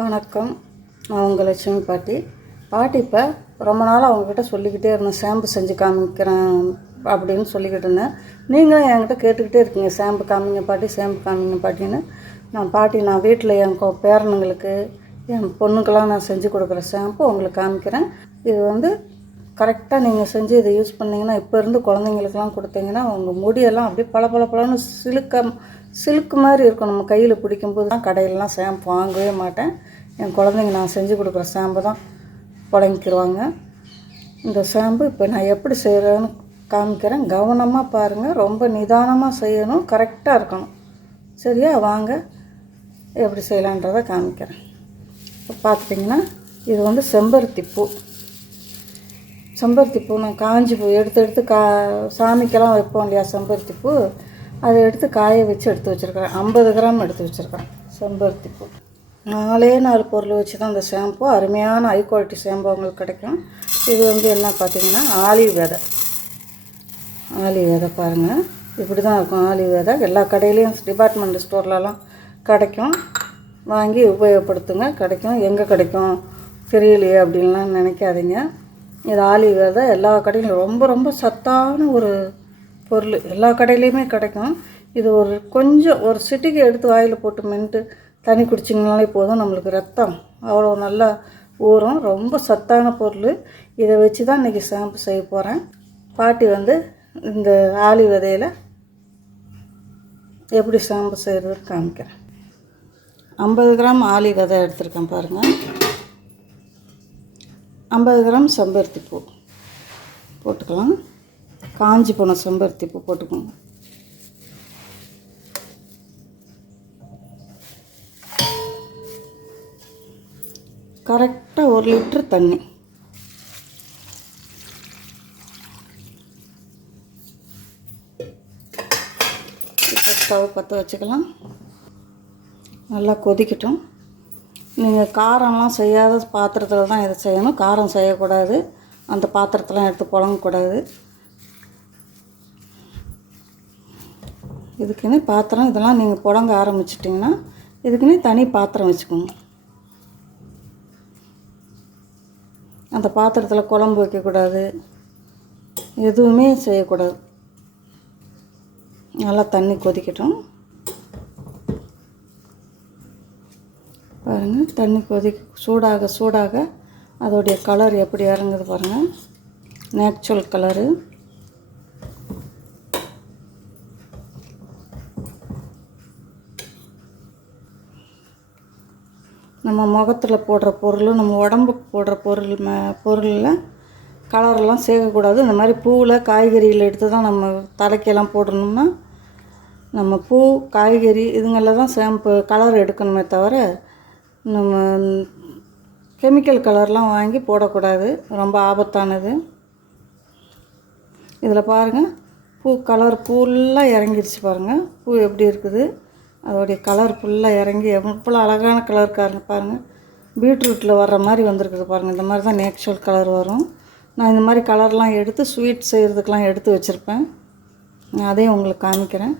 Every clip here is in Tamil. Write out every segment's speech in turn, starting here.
வணக்கம். நான் உங்கள் லட்சுமி பாட்டி. இப்போ ரொம்ப நாளாக அவங்கக்கிட்ட சொல்லிக்கிட்டே இருந்தேன், ஷாம்பு செஞ்சு காமிக்கிறேன் அப்படின்னு சொல்லிக்கிட்டு இருந்தேன். நீங்களும் என்கிட்ட கேட்டுக்கிட்டே இருக்கீங்க, ஷாம்பு காமிங்க பாட்டி, ஷாம்பு காமிங்க பாட்டின்னு. நான் வீட்டில் என் பேரனுங்களுக்கு, என் பொண்ணுக்கெல்லாம் நான் செஞ்சு கொடுக்குற ஷாம்பு உங்களுக்கு காமிக்கிறேன். இது கரெக்டாக நீங்கள் செஞ்சு இதை யூஸ் பண்ணிங்கன்னா, இப்போ இருந்து குழந்தைங்களுக்கெல்லாம் கொடுத்தீங்கன்னா உங்கள் முடியெல்லாம் அப்படியே பளபளன்னு சில்க்கு மாதிரி இருக்கும். நம்ம கையில் பிடிக்கும்போது தான் கடையிலலாம் ஷாம்பு வாங்கவே மாட்டேன். என் குழந்தைங்க நான் செஞ்சு கொடுக்குற ஷாம்பு தான் புடங்கிக்கிடுவாங்க. இந்த ஷாம்பு இப்போ நான் எப்படி செய்கிறேன்னு காமிக்கிறேன். கவனமாக பாருங்கள், ரொம்ப நிதானமாக செய்யணும், கரெக்டாக இருக்கணும். சரியா? வாங்க எப்படி செய்யலான்றதை காமிக்கிறேன். இப்போ பார்த்துட்டிங்கன்னா இது செம்பருத்தி பூ நான் காஞ்சி பூ எடுத்து சாமிக்கெல்லாம் வைப்போம் இல்லையா, செம்பருத்தி பூ. அதை எடுத்து காய வச்சு எடுத்து வச்சுருக்கேன். 50 கிராம் எடுத்து வச்சுருக்கேன் செம்பருத்தி பூ. 4 பொருள் வச்சு தான் இந்த ஷாம்பு, அருமையான ஹை குவாலிட்டி ஷாம்பு உங்களுக்கு கிடைக்கும். இது என்ன பார்த்திங்கன்னா ஆலிவ் விதை பாருங்கள், இப்படி தான் இருக்கும். ஆலிவ் விதை எல்லா கடையிலையும் டிபார்ட்மெண்ட் ஸ்டோர்லலாம் கிடைக்கும். வாங்கி உபயோகப்படுத்துங்க. கிடைக்கும். எங்கே கிடைக்கும் தெரியலையே அப்படின்லாம் நினைக்காதீங்க. இது ஆலிவ் விதை எல்லா கடையிலும் ரொம்ப ரொம்ப சத்தான ஒரு பொருள், எல்லா கடையிலையுமே கிடைக்கும். இது ஒரு சிட்டிக்கு எடுத்து வாயில் போட்டு மென்ட்டு தண்ணி குடிச்சிங்கனாலே போதும், நம்மளுக்கு ரத்தம் அவ்வளோ நல்லா ஊறும். ரொம்ப சத்தான பொருள். இதை வச்சு தான் இன்றைக்கி ஷாம்பு செய்ய போகிறேன். பாட்டி இந்த ஆலிவ் விதையில் எப்படி ஷாம்பு செய்கிறதுன்னு காமிக்கிறேன். 50 கிராம் ஆலிவ் விதை எடுத்துருக்கேன் பாருங்கள். 50 கிராம் செம்பருத்தி பூ போட்டுக்கலாம். காஞ்சி போன செம்பருத்தி பூ போட்டுக்கோங்க. கரெக்டாக 1 லிட்டர் தண்ணி. இப்போ ஸ்டவ் பற்ற வச்சுக்கலாம். நல்லா கொதிக்கட்டும். நீங்கள் காரம்லாம் செய்யாத பாத்திரத்தில் தான் இதை செய்யணும். காரம் செய்யக்கூடாது, அந்த பாத்திரத்தெலாம் எடுத்து புழங்கக்கூடாது. இதுக்குன்னு பாத்திரம் இதெல்லாம் நீங்கள் புழங்க ஆரம்பிச்சிட்டிங்கன்னா இதுக்குன்னு தனி பாத்திரம் வச்சுக்கோங்க. அந்த பாத்திரத்தில் குழம்பு வைக்கக்கூடாது, எதுவுமே செய்யக்கூடாது. நல்லா தண்ணி கொதிக்கட்டும். பாருங்கள், தண்ணி சூடாக அதோடைய கலர் எப்படி இறங்குது பாருங்கள். Natural colour. நம்ம முகத்தில் போடுற பொருள், நம்ம உடம்புக்கு போடுற பொருளில் கலரெல்லாம் சேர்க்கக்கூடாது. இந்த மாதிரி பூவில் காய்கறியில் எடுத்து தான் நம்ம தலைக்கெல்லாம் போடணும்னா, நம்ம பூ காய்கறி இதுங்களில் தான் ஷாம்பு கலர் எடுக்கணுமே தவிர நம்ம கெமிக்கல் கலர்லாம் வாங்கி போடக்கூடாது, ரொம்ப ஆபத்தானது. இதில் பாருங்கள், கலர் ஃபுல்லாக இறங்கிடுச்சு பாருங்கள். பூ எப்படி இருக்குது, அதோடைய கலர் ஃபுல்லாக இறங்கி எவ்வளோ அழகான கலர் பாருங்கள். பீட்ரூட்டில் வர்ற மாதிரி வந்திருக்குது பாருங்கள். இந்த மாதிரி தான் நேச்சுரல் கலர் வரும். நான் இந்த மாதிரி கலர்லாம் எடுத்து ஸ்வீட் செய்கிறதுக்கெலாம் எடுத்து வச்சுருப்பேன். நான் அதையும் உங்களுக்கு காமிக்கிறேன்.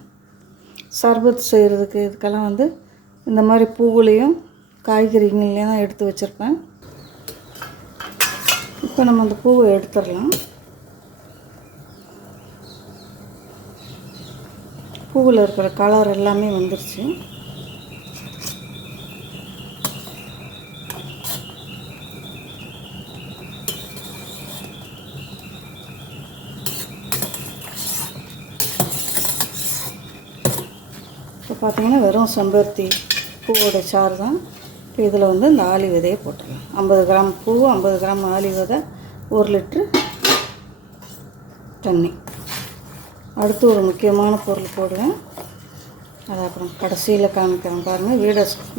சர்பத் செய்கிறதுக்கு இதுக்கெல்லாம் இந்த மாதிரி பூவுலேயும் காய்கறிகள்லேயும் தான் எடுத்து வச்சுருப்பேன். இப்போ நம்ம அந்த பூவை எடுத்துடலாம். பூவில் இருக்கிற கலர் எல்லாமே வந்துருச்சு. இப்போ பார்த்தீங்கன்னா வெறும் செம்பருத்தி பூவோட சாறு தான். இப்போ இதில் இந்த ஆலிவ் விதையை போட்டுடலாம். 50 கிராம் பூ, 50 கிராம் ஆலிவ் விதை, 1 லிட்ரு தண்ணி. அடுத்து ஒரு முக்கியமான பொருள் போடுவேன், அதை அப்புறம் கடைசியில் காமிக்கிறேன் பாருங்கள்.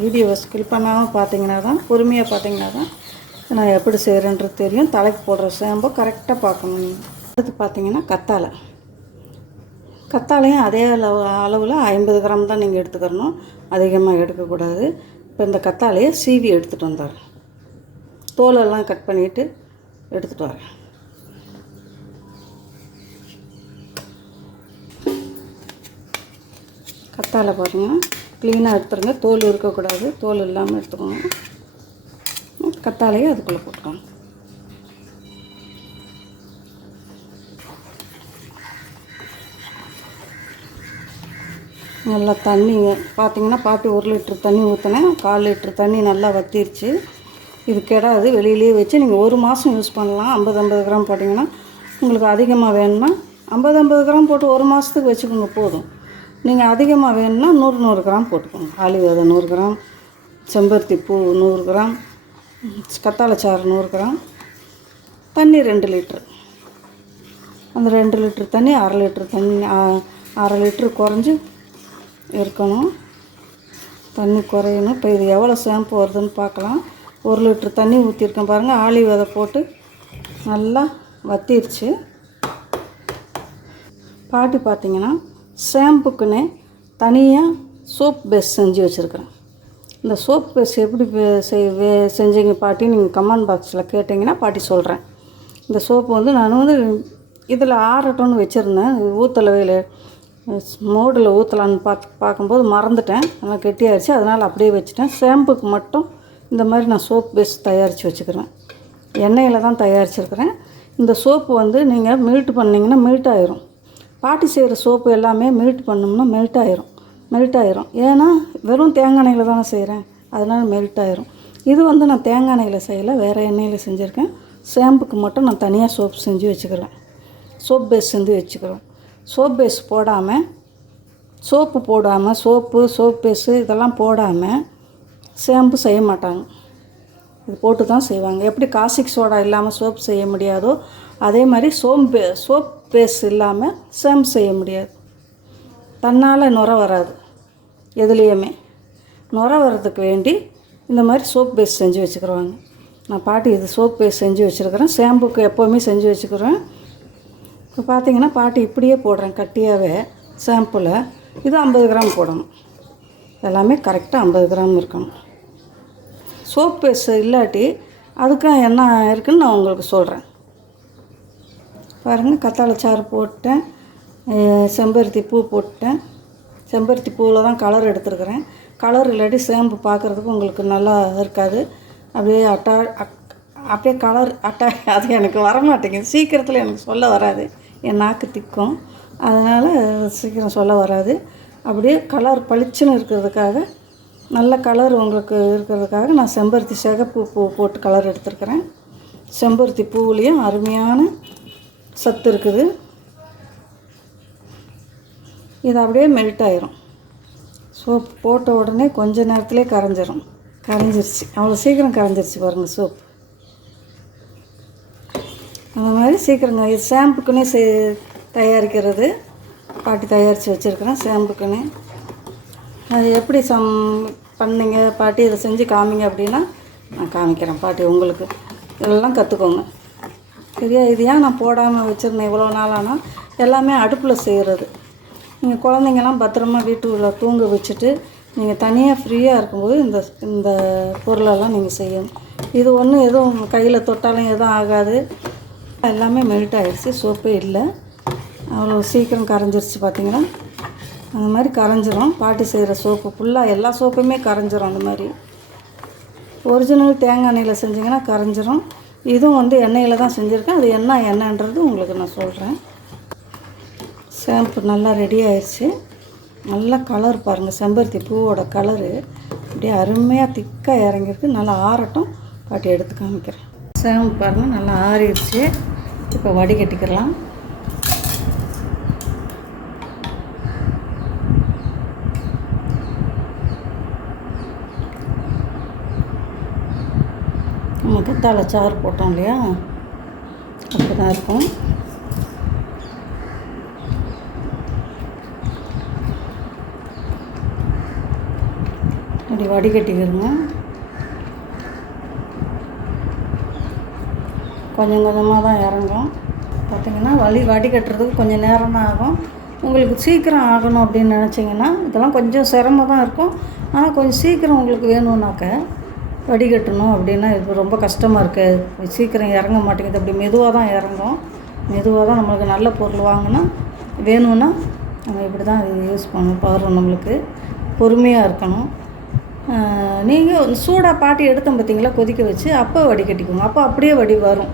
வீடியோவை ஸ்கிப் பண்ணாமல் பார்த்தீங்கன்னா தான், பொறுமையாக பார்த்தீங்கன்னா தான் நான் எப்படி செய்கிறேன்றது தெரியும். தலைக்கு போடுற ஷாம்பு கரெக்டாக பார்க்கணும். அடுத்து பார்த்தீங்கன்னா கத்தாழையும் அதே அளவில் 50 கிராம் தான் நீங்கள் எடுத்துக்கிறணும், அதிகமாக எடுக்கக்கூடாது. இப்போ இந்த கத்தாழையை சீவி எடுத்துகிட்டு வந்துடுறேன். தோலெல்லாம் கட் பண்ணிவிட்டு எடுத்துகிட்டு வரேன். கத்தாழை பாருங்கள், க்ளீனாக எடுத்துருங்க. தோல் இருக்கக்கூடாது, தோல் இல்லாமல் எடுத்துக்கோங்க. கத்தாழையை அதுக்குள்ளே போட்டுக்கோங்க. நல்லா தண்ணிங்க பார்த்திங்கன்னா பாட்டி 1 லிட்டர் தண்ணி ஊற்றினேன். 1/4 லிட்டர் தண்ணி நல்லா வற்றிருச்சு. இது கெடாது, வெளியிலேயே வச்சு நீங்கள் 1 மாதம் யூஸ் பண்ணலாம். 50 கிராம் போட்டிங்கன்னா உங்களுக்கு அதிகமாக வேணும்னா 50 கிராம் போட்டு 1 மாதத்துக்கு வச்சுக்கோங்க போதும். நீங்கள் அதிகமாக வேணும்னா 100 கிராம் போட்டுக்கோங்க. ஆலிவ் விதை 100 கிராம், செம்பருத்தி பூ 100 கிராம், கத்தாழைச்சாறு 100 கிராம், தண்ணி 2 லிட்ரு. அந்த 2 லிட்டர் தண்ணி 1/2 லிட்டர் தண்ணி 1/2 லிட்ரு குறைஞ்சி இருக்கணும். தண்ணி குறையணும். இப்போ இது எவ்வளோ ஷாம்பு வருதுன்னு பார்க்கலாம். 1 லிட்டர் தண்ணி ஊற்றிருக்கேன் பாருங்கள். ஆலிவ் விதை போட்டு நல்லா வற்றிருச்சு. பாட்டி பார்த்திங்கன்னா ஷாம்புக்குன்னே தனியாக சோப் பேஸ் செஞ்சு வச்சுருக்குறேன். இந்த சோப் பேஸ் எப்படி செஞ்சீங்க பாட்டி நீங்கள் கமெண்ட் பாக்ஸில் கேட்டிங்கன்னா பாட்டி சொல்கிறேன். இந்த சோப்பு வந்து நான் வந்து இதில் ஆறட்டோன்னு வச்சுருந்தேன். ஊற்றலவையில் மோடில் ஊற்றலான்னு பார்க்கும்போது மறந்துட்டேன். நல்லா கெட்டியாகிடுச்சு. அதனால் அப்படியே வச்சுட்டேன். ஷாம்புக்கு மட்டும் இந்த மாதிரி நான் சோப் பேஸ் தயாரித்து வச்சுக்கிறேன். எண்ணெயில் தான் தயாரிச்சிருக்கிறேன். இந்த சோப்பு வந்து நீங்கள் மெல்ட் பண்ணிங்கன்னா மெல்ட் ஆயிரும். பாட்டி செய்கிற சோப்பு எல்லாமே மெல்ட் பண்ணோம்னா மெல்ட் ஆயிரும். ஏன்னா வெறும் தேங்காய் எண்ணெயில் தானே செய்கிறேன், அதனால் மெல்ட் ஆயிரும். இது வந்து நான் தேங்காய் எண்ணெயில் செய்யலை, வேறு எண்ணெயில் செஞ்சுருக்கேன். ஷாம்புக்கு மட்டும் நான் தனியாக சோப்பு செஞ்சு வச்சுக்கிறேன். சோப் பேஸ் செஞ்சு வச்சுக்கிறோம். சோப் பேஸ் போடாமல் சோப் பேஸு இதெல்லாம் போடாமல் ஷாம்பு செய்ய மாட்டாங்க. இது போட்டு தான் செய்வாங்க. எப்படி காசிக் சோடா இல்லாமல் சோப் செய்ய முடியாதோ அதே மாதிரி சோப் பேஸ் இல்லாமல் ஷாம்பு செய்ய முடியாது. தன்னால் நுரை வராது. எதுலேயுமே நுரை வர்றதுக்கு வேண்டி இந்த மாதிரி சோப் பேஸ் செஞ்சு வச்சுக்கிறவாங்க. நான் பாட்டி இது சோப் பேஸ் செஞ்சு வச்சுருக்கிறேன். ஷாம்புக்கு எப்போவுமே செஞ்சு வச்சுக்கிறேன். இப்போ பார்த்திங்கன்னா பாட்டி இப்படியே போடுறேன் கட்டியாகவே ஷாம்பில். இது 50 கிராம் போடணும். எல்லாமே கரெக்டாக 50 கிராம் இருக்கணும். சோப் பேஸ் இல்லாட்டி அதுக்கும் என்ன இருக்குதுன்னு நான் உங்களுக்கு சொல்கிறேன். பாருங்கள், கத்தாழைச்சாறு போட்டேன், செம்பருத்தி பூ போட்டேன். செம்பருத்தி பூவில் தான் கலர் எடுத்துருக்கிறேன். கலர் இல்லாட்டி ஷாம்பு பார்க்குறதுக்கு உங்களுக்கு நல்லா இருக்காது. அப்படியே கலர் அது எனக்கு வரமாட்டேங்குது. சீக்கிரத்தில் எனக்கு சொல்ல வராது, என் நாக்கு திக்கும். அதனால் சீக்கிரம் சொல்ல வராது. அப்படியே கலர் பளிச்சுன்னு இருக்கிறதுக்காக, நல்ல கலர் உங்களுக்கு இருக்கிறதுக்காக நான் செம்பருத்தி சிகப்பு பூ போட்டு கலர் எடுத்துருக்கிறேன். செம்பருத்தி பூவுலேயும் அருமையான சத்து இருக்குது. இது அப்படியே மெல்ட் ஆயிரும். சோப் போட்ட உடனே கொஞ்ச நேரத்துலேயே கரைஞ்சிருச்சு. அவ்வளோ சீக்கிரம் கரைஞ்சிருச்சு பாருங்கள் சோப். அந்த மாதிரி சீக்கிரங்க. இது ஷாம்புக்குன்னே தயாரிக்கிறது. பாட்டி தயாரித்து வச்சுருக்கிறேன் ஷாம்புக்குன்னே. அது எப்படி பண்ணிங்க பாட்டி, இதை செஞ்சு காமிங்க அப்படின்னா நான் காமிக்கிறேன் பாட்டி உங்களுக்கு. இதெல்லாம் கற்றுக்கோங்க சரியா. இது ஏன் நான் போடாமல் வச்சுருந்தேன் இவ்வளோ நாளானால், எல்லாமே அடுப்பில் செய்கிறது. நீங்கள் குழந்தைங்கள்லாம் பத்திரமா வீட்டுக்குள்ளே தூங்க வச்சுட்டு நீங்கள் தனியாக ஃப்ரீயாக இருக்கும்போது இந்த பொருளெல்லாம் நீங்கள் செய்யணும். இது ஒன்றும் எதுவும் கையில் தொட்டாலும் எதுவும் ஆகாது. எல்லாமே மெல்ட் ஆகிடுச்சு. சோப்பே இல்லை. அவ்வளோ சீக்கிரம் கரைஞ்சிருச்சு பார்த்திங்கன்னா. அந்த மாதிரி கரைஞ்சிரும். பாட்டி செய்கிற சோப்பு ஃபுல்லாக எல்லா சோப்புமே கரைஞ்சிரும். அந்த மாதிரி ஒரிஜினல் தேங்காய் எண்ணெயில் செஞ்சிங்கன்னா கரைஞ்சிரும். இதுவும் வந்து எண்ணெயில் தான் செஞ்சுருக்கேன். அது என்னன்றது உங்களுக்கு நான் சொல்கிறேன். ஷாம்பு நல்லா ரெடி ஆயிடுச்சு. நல்லா கலர் பாருங்கள், செம்பருத்தி பூவோட கலரு அப்படியே அருமையாக திக்காக இறங்கிருக்கு. நல்லா ஆறட்டும், பாட்டி எடுத்து காமிக்கிறேன். ஷாம்பு பாருங்கள் நல்லா ஆறிடுச்சு. இப்போ வடிகட்டிக்கலாம். நம்ம கத்தாழைச்சாறு போட்டோம் இல்லையா, அப்படி தான் இருக்கும். அப்படி வடிகட்டிக்கிறங்க. கொஞ்சம் கொஞ்சமாக தான் இறங்கும். பார்த்திங்கன்னா வடிகட்டுறதுக்கு கொஞ்சம் நேரம் தான் ஆகும். உங்களுக்கு சீக்கிரம் ஆகணும் அப்படின்னு நினச்சிங்கன்னா இதெல்லாம் கொஞ்சம் சிரமம் தான் இருக்கும். ஆனால் கொஞ்சம் சீக்கிரம் உங்களுக்கு வேணும்னாக்க வடிகட்டணும் அப்படின்னா இது ரொம்ப கஷ்டமாக இருக்குது, சீக்கிரம் இறங்க மாட்டேங்குது. அப்படி மெதுவாக தான் இறங்கும். மெதுவாக தான் நம்மளுக்கு நல்ல பொருள் வாங்கினா வேணும்னா நம்ம இப்படி தான் யூஸ் பண்ணணும். பாருங்கள், நம்மளுக்கு பொறுமையாக இருக்கணும். நீங்கள் சூடாக பாட்டி எடுத்தோம் பார்த்தீங்களா கொதிக்க வச்சு, அப்போ வடிகட்டிக்கோங்க. அப்போ அப்படியே வடி வரும்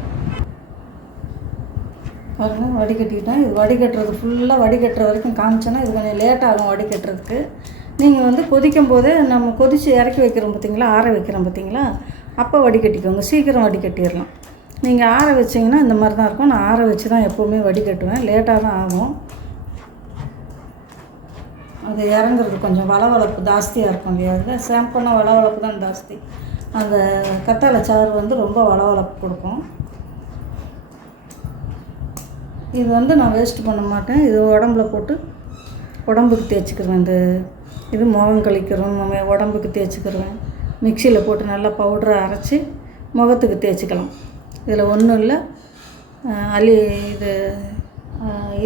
பாருங்கள். வடிகட்டிக்கிட்டேன். இது வடிகட்டுறது ஃபுல்லாக வடிகட்டுற வரைக்கும் காமிச்சோன்னா இது கொஞ்சம் லேட் ஆகும் வடிகட்டுறதுக்கு. நீங்கள் வந்து கொதிக்கும் போதே நம்ம கொதித்து இறக்கி வைக்கிறோம் பார்த்தீங்களா, ஆற வைக்கிறோம் பார்த்தீங்களா, அப்போ வடிகட்டிக்கோங்க. சீக்கிரம் வடிகட்டிடலாம். நீங்கள் ஆற வச்சிங்கன்னா இந்த மாதிரி தான் இருக்கும். நான் ஆற வச்சு தான் எப்போவுமே வடிகட்டுவேன். லேட்டாக தான் ஆகும். அது இறங்குறது கொஞ்சம் வளவளப்பு ஜாஸ்தியாக இருக்கும் இல்லையா. அதில் ஷாம்புனா வளவளப்பு தான் ஜாஸ்தி. அந்த கத்தாழை சாறு வந்து ரொம்ப வளவளப்பு கொடுக்கும். இது வந்து நான் வேஸ்ட் பண்ண மாட்டேன். இது உடம்புல போட்டு உடம்புக்கு தேய்ச்சிக்கிருவேன். இது முகம் கழிக்கிறோம், உடம்புக்கு தேய்ச்சிக்கிருவேன். மிக்சியில் போட்டு நல்லா பவுடரை அரைச்சி முகத்துக்கு தேய்ச்சிக்கலாம். இதில் ஒன்றும் இல்லை.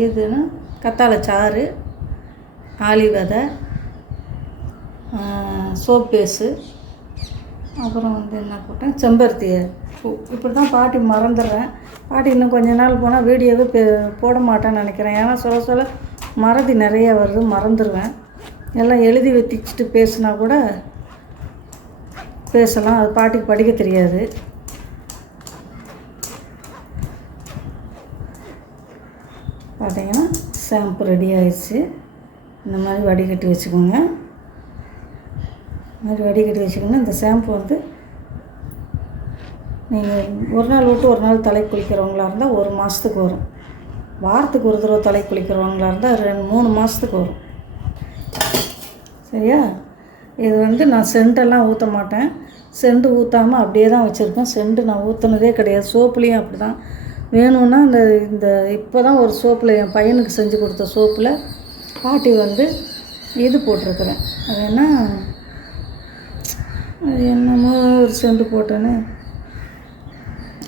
இதுன்னா கத்தாழை சாறு, ஆளி விதை, சோப் பேஸு, அப்புறம் வந்து என்ன போட்டேன், செம்பருத்தி பூ. இப்படி தான் பாட்டி மறந்துடுறேன். பாட்டி இன்னும் கொஞ்ச நாள் போனால் வீடியோவே போட மாட்டேன்னு நினைக்கிறேன். ஏன்னா சொல்ல மறதி நிறைய வருது, மறந்துடுவேன். எல்லாம் எழுதி வச்சுட்டு பேசுனா கூட பேசலாம். அது பாட்டிக்கு படிக்க தெரியாது. பார்த்தீங்கன்னா ஷாம்பு ரெடி ஆயிடுச்சு. இந்த மாதிரி வடிகட்டி வச்சுக்கோங்க. இந்த மாதிரி வடிகட்டி வச்சுக்கோங்க. இந்த ஷாம்பு வந்து நீங்கள் ஒரு நாள் விட்டு ஒரு நாள் தலை குளிக்கிறவங்களா இருந்தால் 1 மாதத்துக்கு வரும். வாரத்துக்கு ஒரு தடவை தலை குளிக்கிறவங்களா இருந்தால் 2-3 மாதத்துக்கு வரும். சரியா? இது வந்து நான் சென்ட்டெல்லாம் ஊற்ற மாட்டேன். சென்ட் ஊற்றாமல் அப்படியே தான் வச்சுருக்கேன். சென்ட்டு நான் ஊற்றுனதே கிடையாது. சோப்புலேயும் அப்படி தான். வேணும்னா இந்த இப்போ தான் ஒரு சோப்பில் என் பையனுக்கு செஞ்சு கொடுத்த சோப்பில் பாட்டி வந்து இது போட்டிருக்கிறேன். அது என்னமோ ஒரு சென்ட் போட்டேன்னு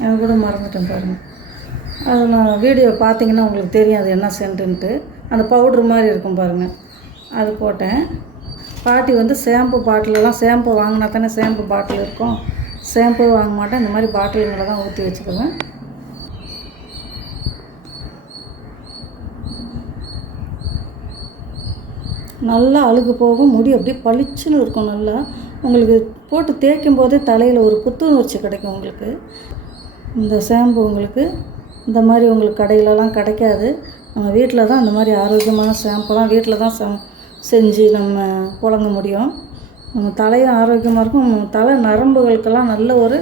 அது கூட மறந்துட்டேன் பாருங்கள். அது நான் வீடியோ பார்த்தீங்கன்னா உங்களுக்கு தெரியும் அது என்ன சென்ட்டுன்ட்டு. அந்த பவுட்ரு மாதிரி இருக்கும் பாருங்கள், அது போட்டேன். பாட்டி வந்து ஷாம்பு பாட்டிலெலாம் ஷாம்பு வாங்கினா தானே ஷாம்பு பாட்டில் இருக்கும். ஷாம்பு வாங்க மாட்டேன். இந்த மாதிரி பாட்டிலுங்களை தான் ஊற்றி வச்சுக்குவேன். நல்லா அழுகு போகும். முடி அப்படியே பளிச்சுன்னு இருக்கும். நல்லா உங்களுக்கு போட்டு தேய்க்கும் போதே தலையில் ஒரு புத்துணர்ச்சி கிடைக்கும். உங்களுக்கு இந்த ஷாம்பு உங்களுக்கு இந்த மாதிரி உங்களுக்கு கடையிலலாம் கிடைக்காது. நம்ம வீட்டில் தான் இந்த மாதிரி ஆரோக்கியமான ஷாம்புலாம் வீட்டில் தான் செஞ்சு நம்ம புழங்க முடியும். நம்ம தலையும் ஆரோக்கியமாக இருக்கும். தலை நரம்புகளுக்கெல்லாம் நல்ல ஒரு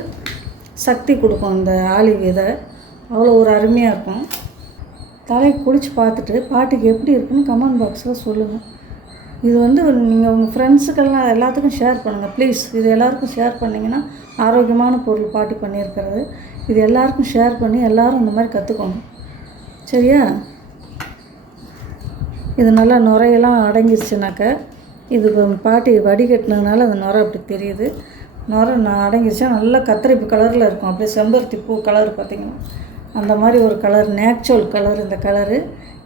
சக்தி கொடுக்கும் இந்த ஆளி விதை. அவ்வளோ ஒரு அருமையாக இருக்கும். தலையை குளித்து பார்த்துட்டு பாட்டிக்கு எப்படி இருக்குன்னு கமெண்ட் பாக்ஸில் சொல்லுங்கள். இது வந்து நீங்கள் உங்கள் ஃப்ரெண்ட்ஸுக்கெல்லாம் எல்லாத்துக்கும் ஷேர் பண்ணுங்கள் ப்ளீஸ். இது எல்லாருக்கும் ஷேர் பண்ணிங்கன்னா ஆரோக்கியமான பொருள் பாட்டி பண்ணியிருக்கிறது. இது எல்லாருக்கும் ஷேர் பண்ணி எல்லோரும் இந்த மாதிரி கற்றுக்கோங்க. சரியா? இது நல்லா நுரையெல்லாம் அடங்கிருச்சுனாக்க இது பாட்டி வடிகட்டினதுனால அந்த நுரை அப்படி தெரியுது. நுரை நான் அடங்கிருச்சா நல்லா கத்திரிப்பு கலரில் இருக்கும். அப்படியே செம்பருத்தி பூ கலர் பார்த்திங்கன்னா அந்த மாதிரி ஒரு கலர், நேச்சுரல் கலர். இந்த கலரு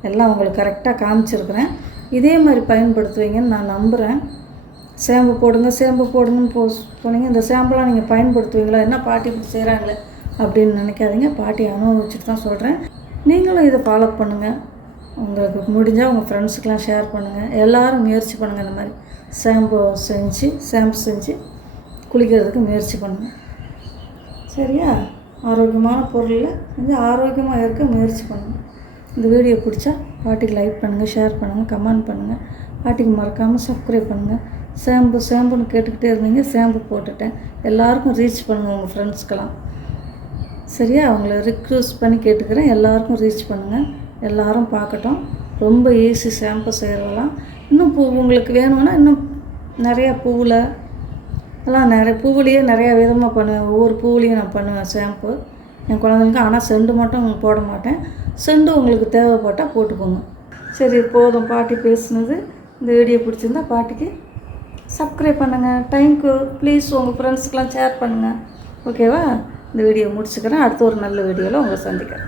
எல்லாம் உங்களுக்கு கரெக்டாக காமிச்சிருக்கிறேன். இதே மாதிரி பயன்படுத்துவீங்கன்னு நான் நம்புகிறேன். ஷாம்பு போடுங்கன்னு போனீங்க. இந்த ஷாம்புலாம் நீங்கள் பயன்படுத்துவீங்களா? என்ன பாட்டி இப்படி செய்கிறாங்களே அப்படின்னு நினைக்காதீங்க. பாட்டி அனுபவிச்சுட்டு தான் சொல்கிறேன். நீங்களும் இதை ஃபாலோ பண்ணுங்கள். உங்களுக்கு முடிஞ்சால் உங்கள் ஃப்ரெண்ட்ஸுக்கெலாம் ஷேர் பண்ணுங்கள். எல்லோரும் முயற்சி பண்ணுங்கள். இந்த மாதிரி ஷாம்பு செஞ்சு குளிக்கிறதுக்கு முயற்சி பண்ணுங்கள். சரியா? ஆரோக்கியமான பொருளில் கொஞ்சம் ஆரோக்கியமாக இருக்க முயற்சி பண்ணுங்கள். இந்த வீடியோ பிடிச்சா பாட்டிக்கு லைக் பண்ணுங்கள், ஷேர் பண்ணுங்கள், கமெண்ட் பண்ணுங்கள். பாட்டிக்கு மறக்காமல் சப்ஸ்கிரைப் பண்ணுங்கள். ஷாம்புன்னு கேட்டுக்கிட்டே இருந்தீங்க, ஷாம்பு போட்டுட்டேன். எல்லாருக்கும் ரீச் பண்ணுங்கள் உங்கள் ஃப்ரெண்ட்ஸ்க்கெல்லாம். சரியா? அவங்கள ரிக்வெஸ்ட் பண்ணி கேட்டுக்கிறேன். எல்லாருக்கும் ரீச் பண்ணுங்கள். எல்லோரும் பார்க்கட்டும். ரொம்ப ஈஸி ஷாம்பு செய்கிறதெல்லாம். இன்னும் உங்களுக்கு வேணும்னா இன்னும் நிறையா பூவில் எல்லாம் பூவிலேயே நிறையா விதமாக பண்ணுவேன். ஒவ்வொரு பூவிலையும் நான் பண்ணுவேன் ஷாம்பு என் குழந்தைங்களுக்கு. ஆனால் செண்டு மட்டும் போட மாட்டேன். செண்டு உங்களுக்கு தேவைப்பட்டால் போட்டுக்கோங்க. சரி, போதும் பாட்டி பேசுனது. இந்த வீடியோ பிடிச்சிருந்தா பாட்டிக்கு சப்ஸ்கிரைப் பண்ணுங்கள். தேங்க்யூ. ப்ளீஸ் உங்கள் ஃப்ரெண்ட்ஸுக்கெலாம் ஷேர் பண்ணுங்கள். ஓகேவா? இந்த வீடியோ முடிச்சுக்கிறேன். அடுத்த ஒரு நல்ல வீடியோவில் உங்களை சந்திக்கிறேன்.